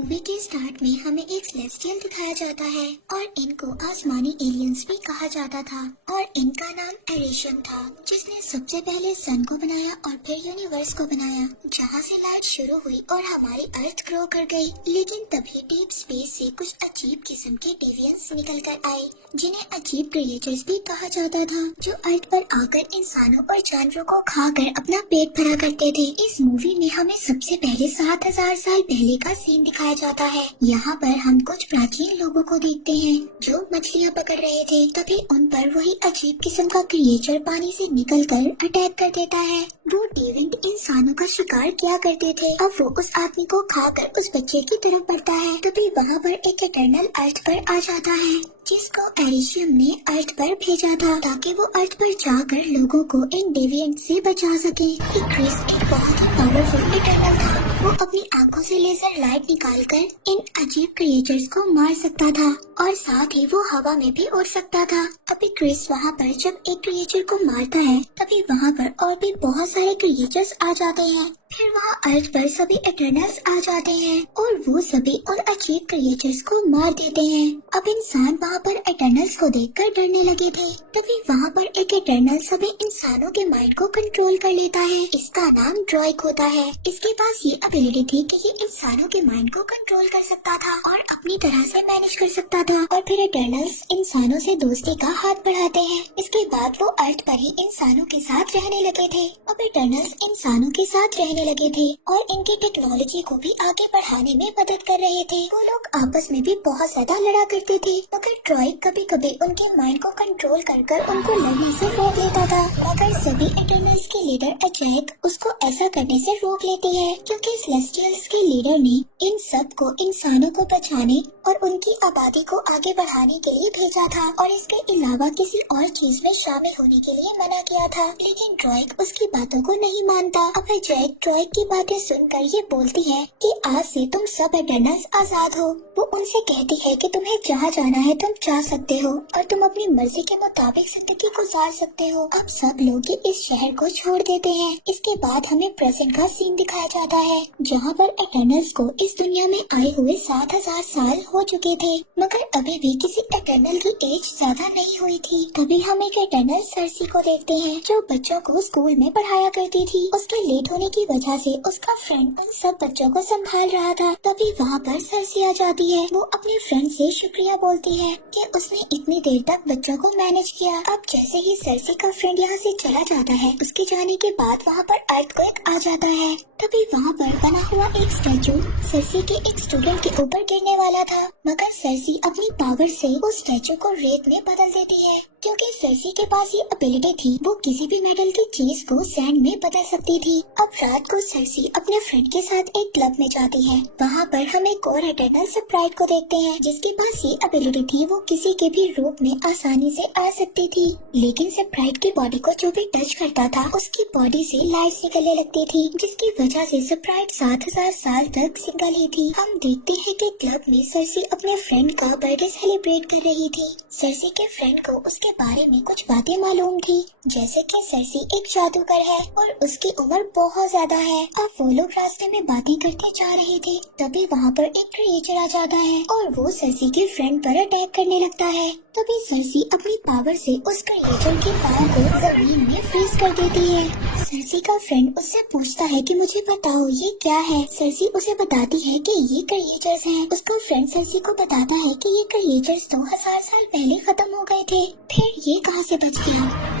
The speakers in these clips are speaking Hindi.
मूवी के स्टार्ट में हमें एक सेलेस्टियल दिखाया जाता है और इनको आसमानी एलियंस भी कहा जाता था और इनका नाम एरिशियम था, जिसने सबसे पहले सन को बनाया और फिर यूनिवर्स को बनाया, जहाँ से लाइट शुरू हुई और हमारी अर्थ ग्रो कर गई। लेकिन तभी डीप स्पेस से कुछ अजीब किस्म के डेवियंस निकल कर आए, जिन्हें अजीब क्रिएचर्स भी कहा जाता था, जो अर्थ पर आकर इंसानों और जानवरों को खाकर अपना पेट भरा करते थे। इस मूवी में हमें सबसे पहले 7000 साल पहले का सीन दिखाया जाता है। यहाँ पर हम कुछ प्राचीन लोगों को देखते हैं जो मछलियाँ पकड़ रहे थे। तभी उन पर वही अजीब किस्म का क्रिएचर पानी से निकलकर अटैक कर देता है। वो डेविड इंसानों का शिकार किया करते थे। अब वो उस आदमी को खाकर उस बच्चे की तरफ बढ़ता है। तभी वहाँ पर एक इटर्नल अर्थ पर आ जाता है, जिसको एरिशियम ने अर्थ पर भेजा था ताकि वो अर्थ पर जाकर लोगों को इन डेविएंट से बचा सके। क्रिस एक बहुत ही पावरफुल इटर्नल था। वो अपनी आंखों से लेजर लाइट निकालकर इन अजीब क्रिएचर्स को मार सकता था और साथ ही वो हवा में भी उड़ सकता था। अभी क्रिस वहाँ पर जब एक क्रिएचर को मारता है, तभी वहाँ पर और भी बहुत सारे क्रिएचर्स आ जाते हैं। फिर वहाँ अर्थ पर सभी इटर्नल्स आ जाते हैं और वो सभी उन अजीब क्रिएचर्स को मार देते हैं। अब इंसान वहाँ पर इटर्नल्स को देखकर डरने लगे थे। तभी वहाँ पर एक इटर्नल सभी इंसानों के माइंड को कंट्रोल कर लेता है। इसका नाम ड्रॉइक होता है। इसके पास ये एबिलिटी थी कि ये इंसानों के माइंड को कंट्रोल कर सकता था और अपनी तरह से मैनेज कर सकता था। और फिर इटर्नल्स इंसानों से दोस्ती का हाथ बढ़ाते हैं। इसके बाद वो अर्थ पर ही इंसानों के साथ रहने लगे थे। अब इटर्नल्स इंसानों के साथ रहने लगे थे और इनकी टेक्नोलॉजी को भी आगे बढ़ाने में मदद कर रहे थे। वो लोग आपस में भी बहुत ज्यादा लड़ा करते थे, मगर ड्रॉइक कभी कभी उनके माइंड को कंट्रोल कर उनको लड़ने से रोक लेता था। मगर सभी इटर्नल्स के लीडर अजैक उसको ऐसा करने से रोक लेती है, क्योंकि सेलेस्टियल्स के लीडर ने इन सब को इंसानों को बचाने और उनकी आबादी को आगे बढ़ाने के लिए भेजा था और इसके अलावा किसी और चीज में शामिल होने के लिए मना किया था। लेकिन ड्रॉइक उसकी बातों को नहीं मानता। अब अजैक ड्रॉइक की बातें सुनकर ये बोलती है कि आज से तुम सब इटर्नल्स आजाद हो। वो उनसे कहती है कि तुम्हें जहाँ जाना है तुम जा सकते हो और तुम अपनी मर्जी के मुताबिक जिंदगी गुजार सकते हो। अब सब लोग इस शहर को छोड़ देते हैं। इसके बाद हमें प्रेजेंट का सीन दिखाया जाता है, जहाँ पर इटर्नल्स को इस दुनिया में आए हुए 7000 साल हो चुके थे, मगर अभी भी किसी इटर्नल की एज ज्यादा नहीं हुई थी। तभी हम एक इटर्नल सर्सी को देखते हैं, जो बच्चों को स्कूल में पढ़ाया करती थी। उसके लेट होने की वजह से उसका फ्रेंड उन सब बच्चों को संभाल रहा था। तभी वहाँ पर सर्सी आ जाती है। वो अपने फ्रेंड से शुक्रिया बोलती है कि उसने इतनी देर तक बच्चों को मैनेज किया। अब जैसे ही सर्सी का फ्रेंड यहाँ से चला जाता है, उसके जाने के बाद वहाँ पर अर्थक्वेक आ जाता है। तभी वहाँ पर बना हुआ एक स्टैचू सर्सी के एक स्टूडेंट के ऊपर गिरने वाला था, मगर सर्सी अपनी पावर से उस स्टैचू को रेत में बदल देती है, क्योंकि सर्सी के पास ये एबिलिटी थी। वो किसी भी मेटल की चीज को सैंड में बदल सकती थी। अब रात को सर्सी अपने फ्रेंड के साथ एक क्लब में जाती है। वहाँ पर हम एक और इटर्नल स्प्राइट को देखते हैं, जिसके पास ये एबिलिटी थी। वो किसी के भी रूप में आसानी से आ सकती थी, लेकिन स्प्राइट की बॉडी को जो भी टच करता था, उसकी बॉडी से लाइट्स निकलने लगती थी, जिसकी वजह से स्प्राइट 7000 साल तक सिंगल ही थी। हम देखते हैं कि क्लब में सर्सी अपने फ्रेंड का बर्थडे सेलिब्रेट कर रही थी। सर्सी के फ्रेंड को उसके बारे में कुछ बातें मालूम थी, जैसे कि सर्सी एक जादूगर है और उसकी उम्र बहुत ज्यादा है। अब वो लोग रास्ते में बातें करते जा रहे थे। तभी वहाँ पर एक क्रिएचर आ जाता है और वो सर्सी के फ्रेंड पर अटैक करने लगता है। तभी सर्सी अपनी पावर से उस क्रिएचर के पाँव को जमीन में फ्रीज कर देती है। सर्सी का फ्रेंड उससे पूछता है कि मुझे बताओ ये क्या है। सर्सी उसे बताती है कि ये क्रिएचर्स हैं। उसका फ्रेंड सर्सी को बताता है कि ये क्रिएचर्स 2000 साल पहले खत्म हो गए थे, फिर ये कहाँ से बच गया।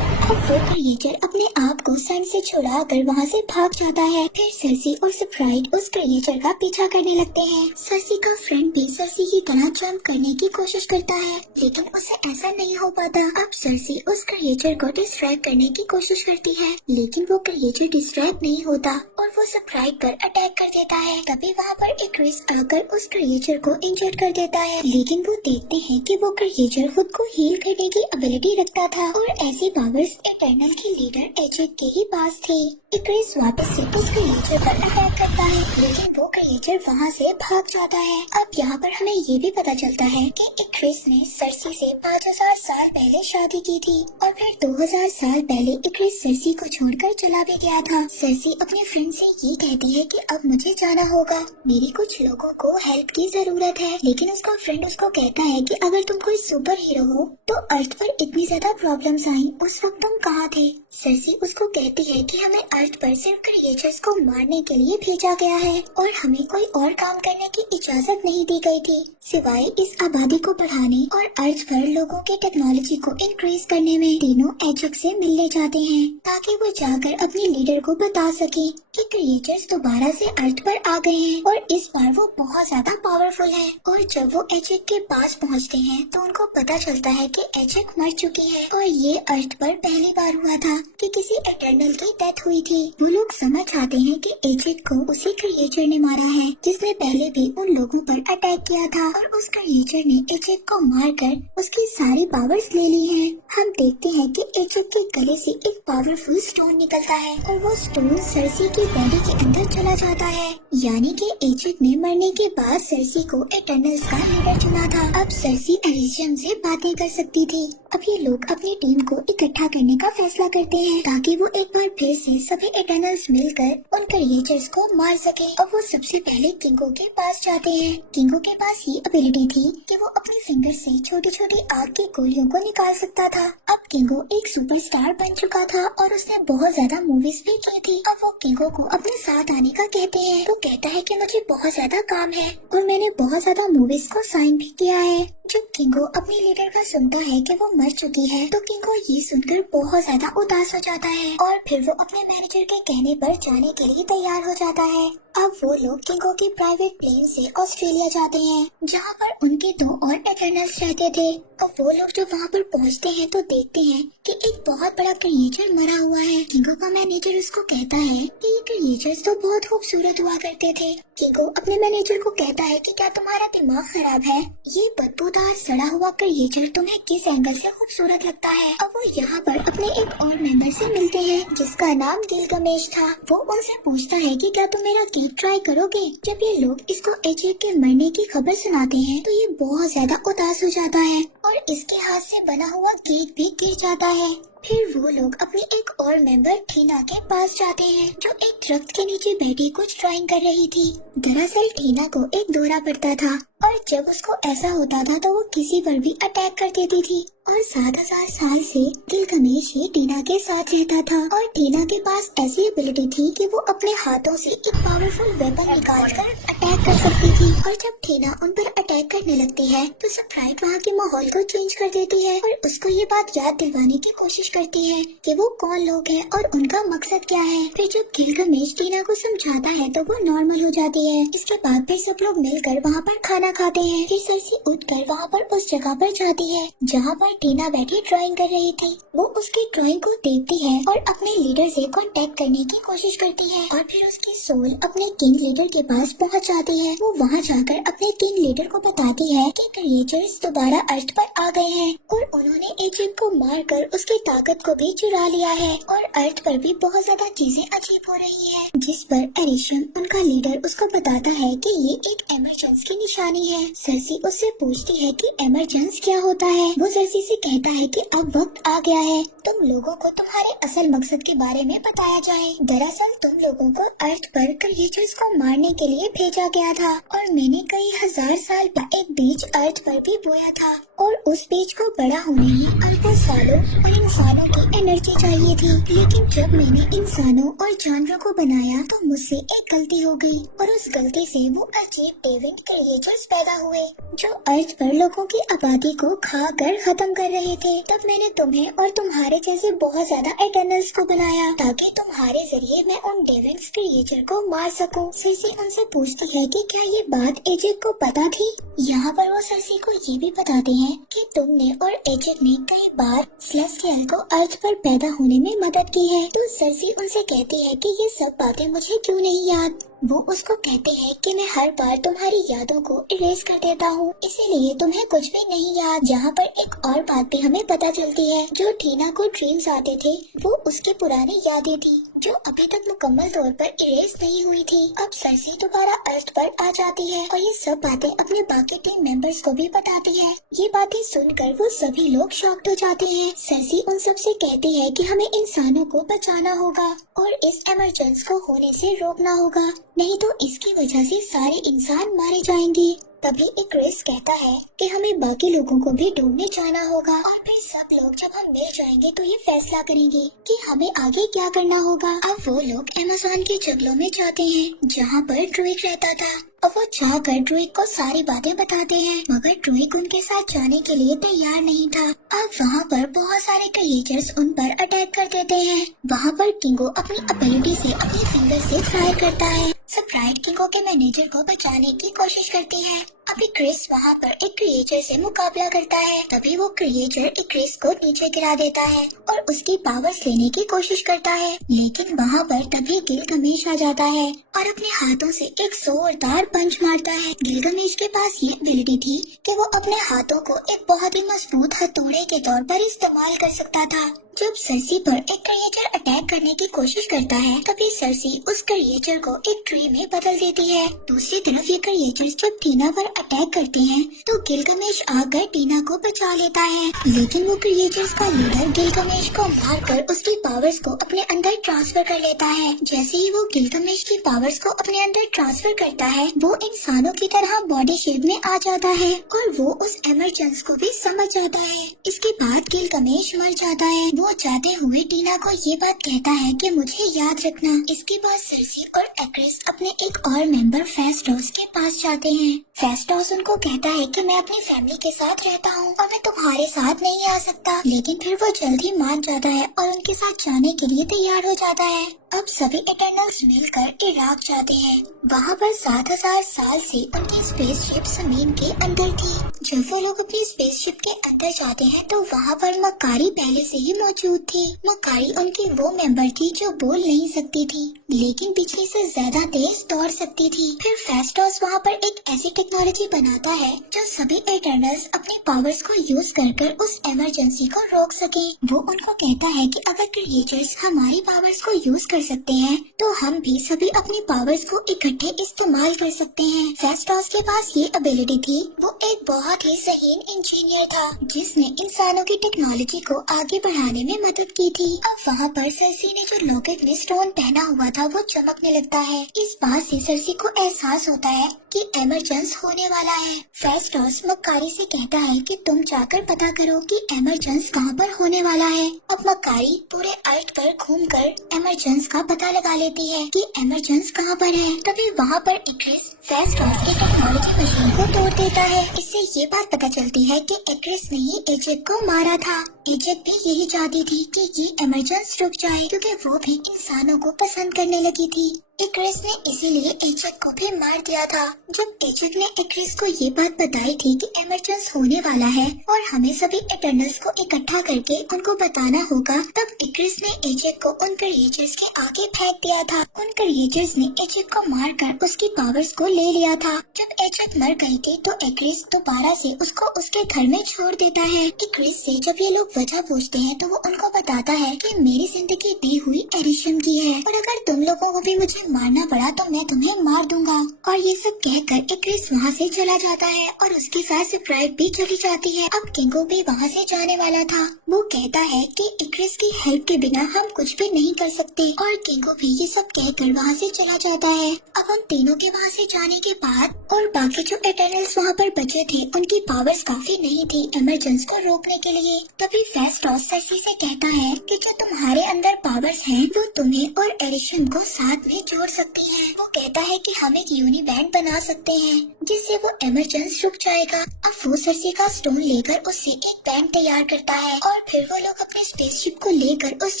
अब वो क्रिएचर अपने आप को सन से छुड़ाकर वहाँ से भाग जाता है। फिर सर्सी और स्प्राइट उस क्रिएचर का पीछा करने लगते हैं। सर्सी का फ्रेंड भी सर्सी की तरह जंप करने की कोशिश करता है, लेकिन उसे ऐसा नहीं हो पाता। अब सर्सी उस क्रिएचर को डिस्ट्रैक्ट करने की कोशिश करती है, लेकिन वो क्रिएचर डिस्ट्रैक्ट नहीं होता और वो स्प्राइट पर अटैक कर देता है। तभी वहाँ पर एक क्रिस आकर उस क्रिएचर को इंजर्ड कर देता है, लेकिन वो देखते हैं कि वो क्रिएचर खुद को हील करने की एबिलिटी रखता था और ऐसी पावर्स इटर्नल की लीडर एजेक के ही पास थी। इक्रिस वापस से उस क्रिएचर पर अटैक करता है, लेकिन वो क्रिएचर वहाँ से भाग जाता है। अब यहाँ पर हमें ये भी पता चलता है कि इक्रिस ने सर्सी से 5000 साल पहले शादी की थी और फिर 2000 साल पहले इक्रिस सर्सी को छोड़कर चला भी गया था। सर्सी अपने फ्रेंड से ये कहती है कि अब मुझे जाना होगा, मेरी कुछ लोगों को हेल्प की जरूरत है, लेकिन उसका फ्रेंड उसको कहता है कि अगर तुम कोई सुपर हीरो हो तो अर्थ पर इतनी ज्यादा प्रॉब्लम्स आई, उस वक्त तुम कहाँ थे? सर्सी उसको कहती है कि हमें अर्थ पर सिर्फ क्रिएचर्स को मारने के लिए भेजा गया है और हमें कोई और काम करने की इजाजत नहीं दी गई थी सिवाय इस आबादी को बढ़ाने और अर्थ पर लोगों के टेक्नोलॉजी को इंक्रीज करने में। तीनों एजेक से मिलने जाते हैं ताकि वो जाकर अपने लीडर को बता सके कि क्रिएचर्स दोबारा से अर्थ पर आ गए हैं और इस बार वो बहुत ज्यादा पावरफुल है। और जब वो एजेक के पास पहुंचते हैं तो उनको पता चलता है कि एजेक मर चुकी है और ये अर्थ पर पहली बार हुआ था कि किसी इटर्नल की डेथ हुई थी। वो लोग समझ आते हैं कि एजेक को उसी क्रिएचर ने मारा है जिसने पहले भी उन लोगों पर अटैक किया था और उस क्रिएचर ने एजेक को मारकर उसकी सारी पावर्स ले ली हैं। हम देखते हैं कि एजेक के गले से एक पावरफुल स्टोन निकलता है और वो स्टोन सर्सी की बॉडी के अंदर चला जाता है, यानी कि एजेक ने मरने के बाद सर्सी को इटर्नल्स का लीडर चुना था। अब सर्सी एलिशियम से बातें कर सकती थी। अब ये लोग अपनी टीम को इकट्ठा करने का फैसला करते हैं ताकि वो एक बार फिर से सभी इटर्नल्स मिलकर उन क्रिएचर्स को मार सके। अब वो सबसे पहले किंगो के पास जाते हैं। किंगो के पास ये एबिलिटी थी कि वो अपने फिंगर से छोटी छोटी आग की गोलियों को निकाल सकता था। अब किंगो एक सुपरस्टार बन चुका था और उसने बहुत ज्यादा मूवीज भी की थी। अब वो किंगो को अपने साथ आने का कहते हैं तो कहता है कि मुझे बहुत ज्यादा काम है और मैंने बहुत ज्यादा मूवीज को साइन भी किया है। जब किंगो अपने लीडर का सुनता है कि वो मर चुकी है तो किंगो ये सुनकर बहुत ज्यादा उदास हो जाता है और फिर वो अपने मैनेजर के कहने पर जाने के लिए तैयार हो जाता है। अब वो लोग किंगो के प्राइवेट प्लेन से ऑस्ट्रेलिया जाते हैं जहाँ पर उनके 2 और इटर्नल्स रहते थे। अब वो लोग जब वहाँ पर पहुँचते हैं तो देखते हैं कि एक बहुत बड़ा क्रिएचर मरा हुआ है। किंगो का मैनेजर उसको कहता है कि ये क्रिएचर्स तो बहुत खूबसूरत हुआ करते थे। किंगो अपने मैनेजर को कहता है कि क्या तुम्हारा दिमाग खराब है? ये बदबूदार सड़ा हुआ क्रिएचर तुम्हें किस एंगल से खूबसूरत लगता है? अब वो यहाँ पर अपने एक और मेंबर से मिलते हैं जिसका नाम गिलगमेश था। वो उनसे पूछता है कि क्या तुम मेरा केक ट्राई करोगे? जब ये लोग इसको एजेक के मरने की खबर सुनाते हैं तो ये बहुत ज्यादा उदास हो जाता है और इसके हाथ से बना हुआ केक भी गिर जाता है। फिर वो लोग अपने एक और मेंबर टीना के पास जाते हैं जो एक दरख्त के नीचे बैठी कुछ ड्राइंग कर रही थी। दरअसल टीना को एक दौरा पड़ता था और जब उसको ऐसा होता था तो वो किसी पर भी अटैक कर देती थी और 7000 साल से गिलगमेश ही टीना के साथ रहता था और टीना के पास ऐसी एबिलिटी थी कि वो अपने हाथों से एक पावरफुल वेपन निकालकर अटैक कर सकती थी। और जब टीना उन पर अटैक करने लगती है तो स्प्राइट वहाँ के माहौल को चेंज कर देती है और उसको ये बात याद दिलवाने की कोशिश करती है कि वो कौन लोग हैं और उनका मकसद क्या है। फिर जब गिलगमेश टीना को समझाता है तो वो नॉर्मल हो जाती है। इसके बाद फिर सब लोग मिलकर वहाँ पर खाना खाते हैं। फिर सर्सी उठकर वहाँ पर उस जगह पर जाती है जहाँ पर टीना बैठी ड्राइंग कर रही थी। वो उसकी ड्राइंग को देखती है और अपने लीडर से कांटेक्ट करने की कोशिश करती है और फिर उसकी सोल अपने किंग लीडर के पास पहुँच जाती है। वो वहाँ जाकर अपने किंग लीडर को बताती है कि क्रिएचर्स दोबारा अर्थ पर आ गए हैं और उन्होंने एजेक को मारकर उसकी ताकत को भी चुरा लिया है और अर्थ पर भी बहुत ज्यादा चीजें अजीब हो रही है। जिस पर एरिशियम उनका लीडर उसको बताता है कि ये एक एमरजेंस की निशानी है। सर्सी उससे पूछती है कि एमरजेंस क्या होता है। वो सर्सी से कहता है कि अब वक्त आ गया है तुम लोगों को तुम्हारे असल मकसद के बारे में बताया जाए। दरअसल तुम लोगों को अर्थ पर क्रिएचर्स को मारने के लिए भेजा गया था और मैंने कई हजार साल पहले एक बीज अर्थ पर भी बोया था और उस बीज को बड़ा होने में अरबों सालों और इंसानों की एनर्जी चाहिए थी। लेकिन जब मैंने इंसानों और जानवरों को बनाया तो मुझसे एक गलती हो गई और उस गलती से वो अजीब डेविड क्रिएचर्स पैदा हुए जो अर्थ पर लोगों की आबादी को खा कर खत्म कर रहे थे। तब मैंने तुम्हें और तुम्हारे जैसे बहुत ज्यादा इटर्नल्स को बनाया ताकि तुम्हारे जरिए मैं उन डेविड क्रिएचर को मार सकूं। सर्सी उनसे पूछती है कि क्या ये बात एजेक को पता थी। यहाँ पर वो सर्सी को ये भी बताते हैं कि तुमने और एजेक ने कई बार सेलेस्टियल को अर्थ पर पैदा होने में मदद की है। तो सर्सी उनसे कहती है कि ये सब बातें मुझे क्यों नहीं याद। वो उसको कहते हैं कि मैं हर बार तुम्हारी यादों को इरेज कर देता हूँ, इसीलिए तुम्हें कुछ भी नहीं याद। जहाँ पर एक और बात भी हमें पता चलती है, जो टीना को ड्रीम्स आते थे वो उसकी पुरानी यादें थी जो अभी तक मुकम्मल तौर पर इरेज नहीं हुई थी। अब सरसी दोबारा अर्थ पर आ जाती है और ये सब बातें अपने बाकी टीम मेंबर्स को भी बताती है। ये बातें सुनकर वो सभी लोग शॉक्ड हो जाते हैं। सरसी उन सब से कहती है कि हमें इंसानों को बचाना होगा और इस इमरजेंसी को होने से रोकना होगा, नहीं तो इसकी वजह से सारे इंसान मारे जाएंगे। तभी इक्रिस कहता है कि हमें बाकी लोगों को भी ढूंढने जाना होगा और फिर सब लोग जब हम मिल जाएंगे तो ये फैसला करेंगे कि हमें आगे क्या करना होगा। अब वो लोग अमेज़न के जंगलों में जाते हैं जहाँ पर ड्रूइग रहता था। अब वो जाकर ड्रूइग को सारी बातें बताते हैं, मगर ड्रूइग उनके साथ जाने के लिए तैयार नहीं था। अब वहाँ पर बहुत सारे क्रिएचर्स उन पर अटैक कर देते हैं। वहाँ पर किंगो अपनी एबिलिटी से अपने फिंगर से फायर करता है। स्प्राइट किंगो के मैनेजर को बचाने की कोशिश करती है। अभी क्रिस वहाँ पर एक क्रिएचर से मुकाबला करता है। तभी वो क्रिएचर क्रिस को नीचे गिरा देता है और उसकी पावर्स लेने की कोशिश करता है, लेकिन वहाँ पर तभी गिलगमेश आ जाता है और अपने हाथों से एक जोरदार पंच मारता है। गिलगमेश के पास ये एबिलिटी थी कि वो अपने हाथों को एक बहुत ही मजबूत हथौड़े के तौर पर इस्तेमाल कर सकता था। जब सरसी पर एक क्रिएचर अटैक करने की कोशिश करता है, तभी सरसी उस क्रिएचर को एक ट्री में बदल देती है। दूसरी तरफ ये क्रिएचर्स जब टीना पर अटैक करते हैं तो गिलगमेश आकर टीना को बचा लेता है, लेकिन वो क्रिएचर्स का लीडर गिलगमेश को मारकर उसकी पावर्स को अपने अंदर ट्रांसफर कर लेता है। जैसे ही वो गिलगमेश की पावर्स को अपने अंदर ट्रांसफर करता है, वो इंसानों की तरह बॉडी शेप में आ जाता है और वो उस इमरजेंसी को भी समझ जाता है। इसके बाद गिलगमेश मर जाता है। वो जाते हुए टीना को ये बात कहता है कि मुझे याद रखना। इसके बाद सरसी और एक्रिस अपने एक और मेंबर फेस्टोस के पास जाते हैं। फेस्टोस उनको कहता है कि मैं अपनी फैमिली के साथ रहता हूँ और मैं तुम्हारे साथ नहीं आ सकता, लेकिन फिर वो जल्दी मान जाता है और उनके साथ जाने के लिए तैयार हो जाता है। अब सभी इटर्नल्स मिलकर इराक जाते हैं। वहाँ पर 7000 साल से उनकी स्पेसशिप जमीन के अंदर थी। जब वो लोग अपनी स्पेसशिप के अंदर जाते हैं तो वहाँ पर मकारी पहले से ही मौजूद थी। मकारी उनकी वो मेंबर थी जो बोल नहीं सकती थी, लेकिन पिछले से ज्यादा तेज दौड़ सकती थी। फिर फेस्टोस वहाँ पर एक ऐसी टेक्नोलॉजी बनाता है जो सभी इटर्नल्स अपनी पावर्स को यूज कर उस इमरजेंसी को रोक सके। वो उनको कहता है कि अगर क्रिएचर्स हमारी पावर्स को यूज कर सकते हैं तो हम भी सभी अपनी पावर्स को इकट्ठे इस्तेमाल कर सकते हैं। फेस्टोस के पास ये एबिलिटी थी। वो एक बहुत ही ज़हीन इंजीनियर था जिसने इंसानों की टेक्नोलॉजी को आगे बढ़ाने में मदद की थी। अब वहाँ पर सरसी ने जो लॉकेट में स्टोन पहना हुआ था वो चमकने लगता है। इस बात से सरसी को एहसास होता है कि इमरजेंस होने वाला है। फेस्टोस मक्कारी से कहता है कि तुम जाकर पता करो कि इमरजेंस कहाँ पर होने वाला है। अब मक्कारी पूरे अर्थ पर घूमकर इमरजेंस का पता लगा लेती है कि इमरजेंस कहाँ पर है। तभी वहाँ पर इक्रिस फेस्टोस की टेक्नोलॉजी मशीन को तोड़ देता है। इससे ये बात पता चलती है कि इक्रिस ने ही एजेक को मारा था। एजेक भी यही चाहती थी कि ये इमरजेंस रुक जाए, क्योंकि वो भी इंसानों को पसंद करने लगी थी। इक्रिस ने इसीलिए एजेक को भी मार दिया था। जब एजेक ने इक्रिस को ये बात बताई थी कि इमरजेंस होने वाला है और हमें सभी इटर्नल्स को इकट्ठा करके उनको बताना होगा, तब इक्रिस ने एजेक को उन क्रिएचर्स के आगे फेंक दिया था। उन क्रिएचर्स ने एजेक को मारकर उसकी पावर्स को ले लिया था। जब एजेक मर गई थी तो इक्रिस दोबारा से उसको उसके घर में छोड़ देता है। इक्रिस से जब ये लोग वजह पूछते हैं तो वो उनको बताता है कि मेरी जिंदगी दी हुई एरिशम की है और अगर तुम लोगों को भी मुझे मारना पड़ा तो मैं तुम्हें मार दूंगा। और ये सब कहकर इक्रिस वहाँ से चला जाता है और उसके साथ स्प्राइट भी चली जाती है। अब किंगो भी वहाँ से जाने वाला था। वो कहता है कि इक्रिस की हेल्प के बिना हम कुछ भी नहीं कर सकते और किंगो भी ये सब कहकर वहाँ से चला जाता है। अब उन तीनों के वहाँ से जाने के बाद और बाकी जो इटर्नल्स वहाँ पर बचे थे उनकी पावर्स काफी नहीं थी इमरजेंस को रोकने के लिए। तभी फेस्टोस सरसी से कहता है कि जो तुम्हारे अंदर पावर्स हैं वो तुम्हें और एरिशम को साथ में जोड़ सकती हैं। वो कहता है कि हम एक यूनिबैंड बना सकते हैं जिससे वो इमरजेंस रुक जाएगा। अब वो सरसी का स्टोन लेकर उससे एक बैंड तैयार करता है और फिर वो लोग अपने स्पेसशिप को लेकर उस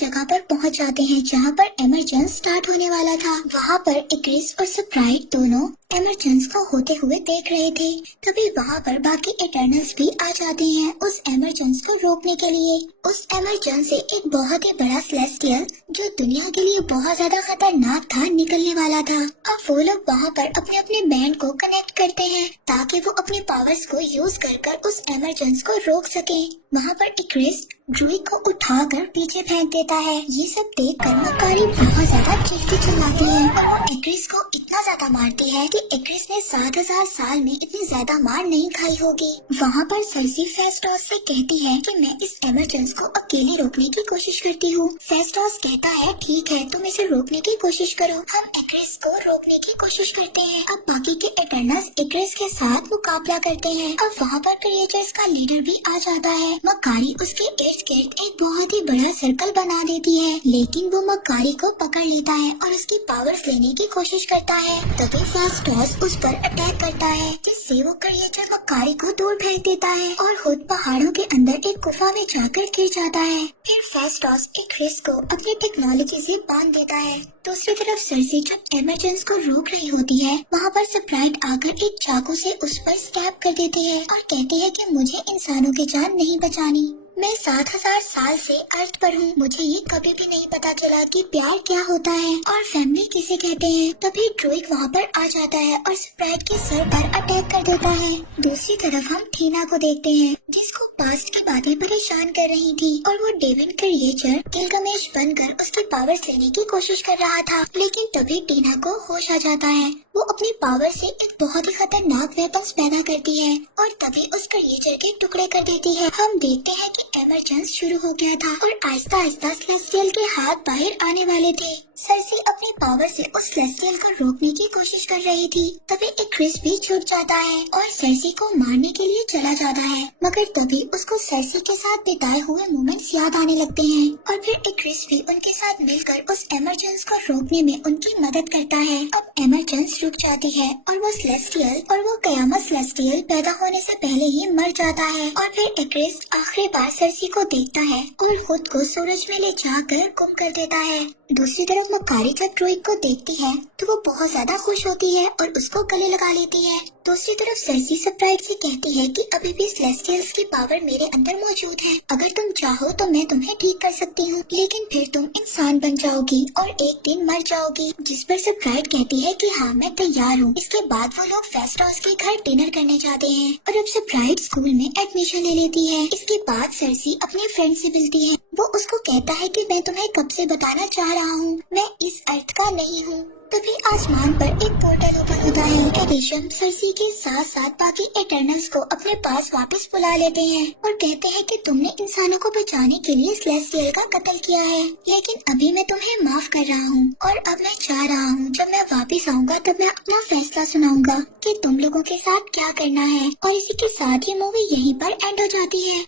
जगह पर पहुंच जाते हैं जहां पर इमरजेंस स्टार्ट होने वाला था। वहां पर इक्रिस और स्प्राइट दोनों एमरजेंस को होते हुए देख रहे थे। तभी वहाँ पर बाकी इटर्नल्स भी आ जाते हैं उस एमरजेंस को रोकने के लिए। उस एमरजेंस से एक बहुत ही बड़ा सेलेस्टियल जो दुनिया के लिए बहुत ज्यादा खतरनाक था निकलने वाला था। अब वो लोग वहाँ पर अपने अपने बैंड को कनेक्ट करते हैं ताकि वो अपने पावर्स को यूज कर उस एमरजेंस को रोक सके। वहाँ पर इक्रिस ड्रूइग को उठाकर पीछे फेंक देता है। ये सब देख कर मकारी बहुत ज्यादा चीखती चिल्लाती है और वो इक्रिस को इतना ज्यादा मारती है कि इक्रिस ने 7000 साल में इतनी ज्यादा मार नहीं खाई होगी। वहाँ पर सर्सी फेस्टोस से कहती है कि मैं इस एमरजेंस को अकेले रोकने की कोशिश करती हूँ। फेस्टोस कहता है ठीक है, तुम इसे रोकने की कोशिश करो, हम इक्रिस को रोकने की कोशिश करते हैं। अब बाकी के इटर्नल्स इक्रिस के साथ मुकाबला करते हैं। अब वहाँ पर क्रिएचर्स का लीडर भी आ जाता है। मकारी उसके इर्द गिर्द एक बहुत ही बड़ा सर्कल बना देती है, लेकिन वो मकारी को पकड़ लेता है और उसकी पावर्स लेने की कोशिश करता है। तभी फेस्टोस उस पर अटैक करता है, जिससे वो क्रिएचर मकारी को दूर फेंक देता है और खुद पहाड़ों के अंदर एक गुफा में जाकर गिर जाता है। फिर फेस्टोस इक्रिस को अपनी टेक्नोलॉजी से बांध देता है। दूसरी तरफ सर्सी जब एमरजेंस को रोक रही होती है, वहाँ पर स्प्राइट आकर एक चाकू से उस पर स्टैब कर देते हैं और कहते हैं कि मुझे इंसानों की जान नहीं बचानी। मैं 7000 साल से अर्थ पर हूँ, मुझे ये कभी भी नहीं पता चला कि प्यार क्या होता है और फैमिली किसे कहते हैं। तभी ड्रूइग वहाँ पर आ जाता है और स्प्राइट के सर पर अटैक कर देता है। दूसरी तरफ हम थीना को देखते हैं, जिसको पास्ट की बातें परेशान कर रही थी और वो डेविन क्रिएचर गिलगमेश बनकर उसकी पावर्स लेने की कोशिश कर रहा था। लेकिन तभी टीना को होश आ जाता है। वो अपनी पावर से एक बहुत ही खतरनाक वेपन्स पैदा करती है और तभी उस क्रिएचर के टुकड़े कर देती है। हम देखते हैं कि एमरजेंस शुरू हो गया था और आहिस्ता आहिस्ता सेलेस्टियल के हाथ बाहर आने वाले थे। सर्सी अपनी पावर से उस सेलेस्टियल को रोकने की कोशिश कर रही थी। तभी इक्रिस भी छूट जाता है और सर्सी को मारने के लिए चला जाता है, मगर तभी उसको सर्सी के साथ बिताए हुए मोमेंट्स याद आने लगते हैं और फिर इक्रिस भी उनके साथ मिलकर उस एमरजेंस को रोकने में उनकी मदद करता है। अब एमरजेंस रुक जाती है और वो सेलेस्टियल और वो कयामत सेलेस्टियल पैदा होने से पहले ही मर जाता है। और फिर इक्रिस आखिरी बार सर्सी को देखता है और खुद को सूरज में ले जाकर गुम कर देता है। दूसरी तरफ मकारी जब ड्रूइग को देखती है तो वो बहुत ज्यादा खुश होती है और उसको गले लगा लेती है। दूसरी तरफ सर्सी स्प्राइट से कहती है कि अभी भी सेलेस्टियल्स की पावर मेरे अंदर मौजूद है, अगर तुम चाहो तो मैं तुम्हें ठीक कर सकती हूँ, लेकिन फिर तुम इंसान बन जाओगी और एक दिन मर जाओगी। जिस पर स्प्राइट कहती है कि हाँ मैं तैयार हूँ। इसके बाद वो लोग फेस्टोस के घर डिनर करने जाते हैं और अब स्प्राइट स्कूल में एडमिशन ले लेती है। इसके बाद सर्सी अपनी फ्रेंड से मिलती है। वो उसको कहता है कि मैं तुम्हें कब से बताना चाह रहा हूँ, मैं इस अर्थ का नहीं हूँ। तभी आसमान पर एक पोर्टल ओपन होता है। एडिशन सर्सी के साथ साथ बाकी इटर्नल्स को अपने पास वापस बुला लेते हैं और कहते हैं कि तुमने इंसानों को बचाने के लिए सेलेस्टियल का कत्ल किया है, लेकिन अभी मैं तुम्हें माफ कर रहा हूँ और अब मैं चाह रहा हूँ जब मैं वापस आऊँगा तब मैं अपना फैसला सुनाऊंगा कि तुम लोगों के साथ क्या करना है। और इसी के साथ ही मूवी यहीं पर एंड हो जाती है।